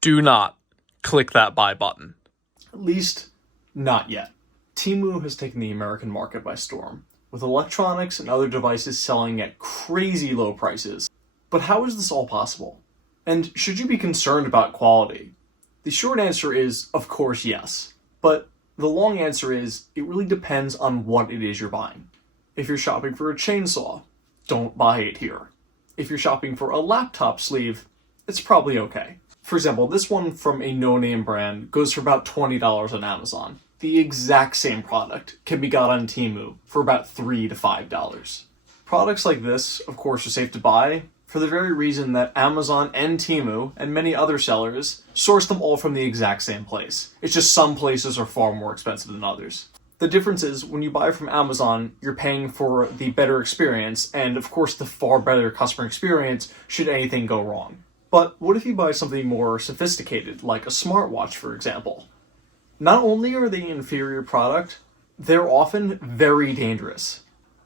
Do not click that buy button. At least, not yet. TEMU has taken the American market by storm, with electronics and other devices selling at crazy low prices. But how is this all possible? And should you be concerned about quality? The short answer is, of course, yes. But the long answer is, it really depends on what it is you're buying. If you're shopping for a chainsaw, don't buy it here. If you're shopping for a laptop sleeve, it's probably okay. For example, this one from a no-name brand goes for about $20 on Amazon. The exact same product can be got on TEMU for about $3 to $5. Products like this, of course, are safe to buy for the very reason that Amazon and TEMU and many other sellers source them all from the exact same place. It's just some places are far more expensive than others. The difference is when you buy from Amazon, you're paying for the better experience and, of course, the far better customer experience should anything go wrong. But what if you buy something more sophisticated, like a smartwatch, for example? Not only are they an inferior product, they're often very dangerous.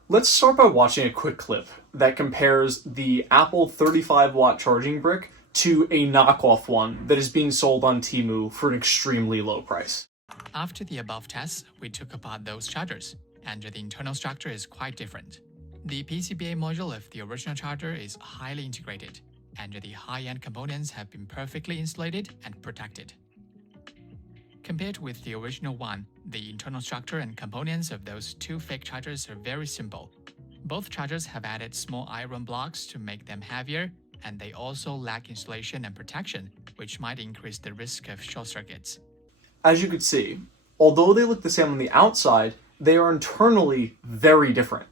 Let's start by watching a quick clip that compares the Apple 35-watt charging brick to a knockoff one that is being sold on TEMU for an extremely low price. After the above tests, we took apart those chargers, and the internal structure is quite different. The PCBA module of the original charger is highly integrated, and the high-end components have been perfectly insulated and protected. Compared with the original one, the internal structure and components of those two fake chargers are very simple. Both chargers have added small iron blocks to make them heavier, and they also lack insulation and protection, which might increase the risk of short circuits. As you could see, although they look the same on the outside, they are internally very different.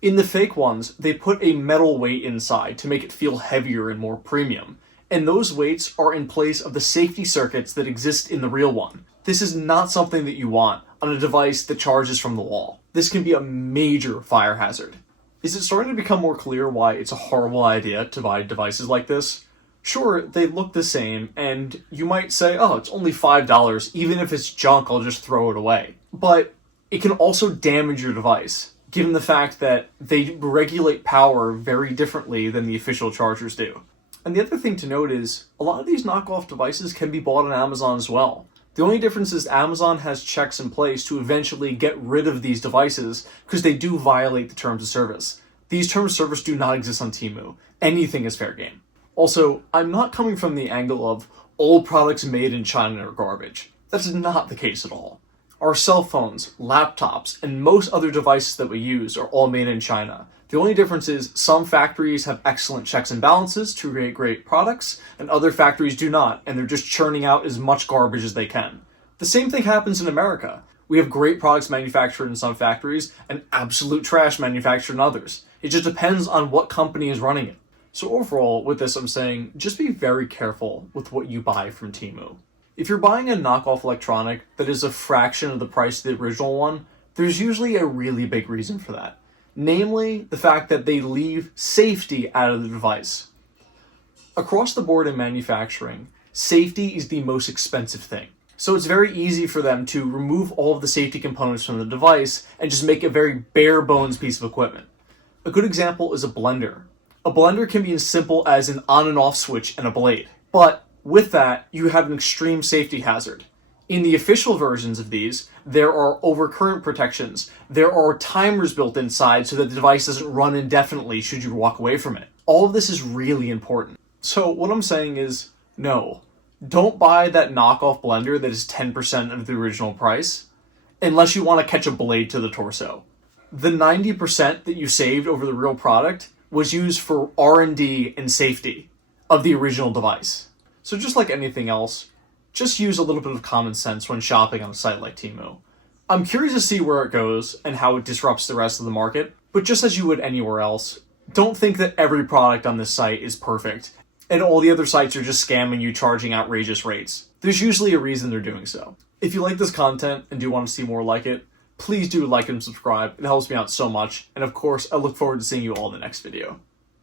In the fake ones, they put a metal weight inside to make it feel heavier and more premium, and those weights are in place of the safety circuits that exist in the real one. This is not something that you want on a device that charges from the wall. This can be a major fire hazard. Is it starting to become more clear why it's a horrible idea to buy devices like this? Sure, they look the same, and you might say, oh, it's only $5, even if it's junk, I'll just throw it away. But it can also damage your device, given the fact that they regulate power very differently than the official chargers do. And the other thing to note is, a lot of these knockoff devices can be bought on Amazon as well. The only difference is Amazon has checks in place to eventually get rid of these devices because they do violate the terms of service. These terms of service do not exist on TEMU. Anything is fair game. Also, I'm not coming from the angle of all products made in China are garbage. That's not the case at all. Our cell phones, laptops, and most other devices that we use are all made in China. The only difference is some factories have excellent checks and balances to create great products, and other factories do not, and they're just churning out as much garbage as they can. The same thing happens in America. We have great products manufactured in some factories, and absolute trash manufactured in others. It just depends on what company is running it. So overall, with this I'm saying, just be very careful with what you buy from TEMU. If you're buying a knockoff electronic that is a fraction of the price of the original one, there's usually a really big reason for that. Namely, the fact that they leave safety out of the device. Across the board in manufacturing, safety is the most expensive thing. So it's very easy for them to remove all of the safety components from the device and just make a very bare bones piece of equipment. A good example is a blender. A blender can be as simple as an on and off switch and a blade. But with that, you have an extreme safety hazard. In the official versions of these, there are overcurrent protections. There are timers built inside so that the device doesn't run indefinitely should you walk away from it. All of this is really important. So what I'm saying is, no. Don't buy that knockoff blender that is 10% of the original price, unless you want to catch a blade to the torso. The 90% that you saved over the real product was used for R&D and safety of the original device. So just like anything else, just use a little bit of common sense when shopping on a site like TEMU. I'm curious to see where it goes and how it disrupts the rest of the market, but just as you would anywhere else, don't think that every product on this site is perfect and all the other sites are just scamming you, charging outrageous rates. There's usually a reason they're doing so. If you like this content and do want to see more like it, please do like and subscribe. It helps me out so much. And of course, I look forward to seeing you all in the next video.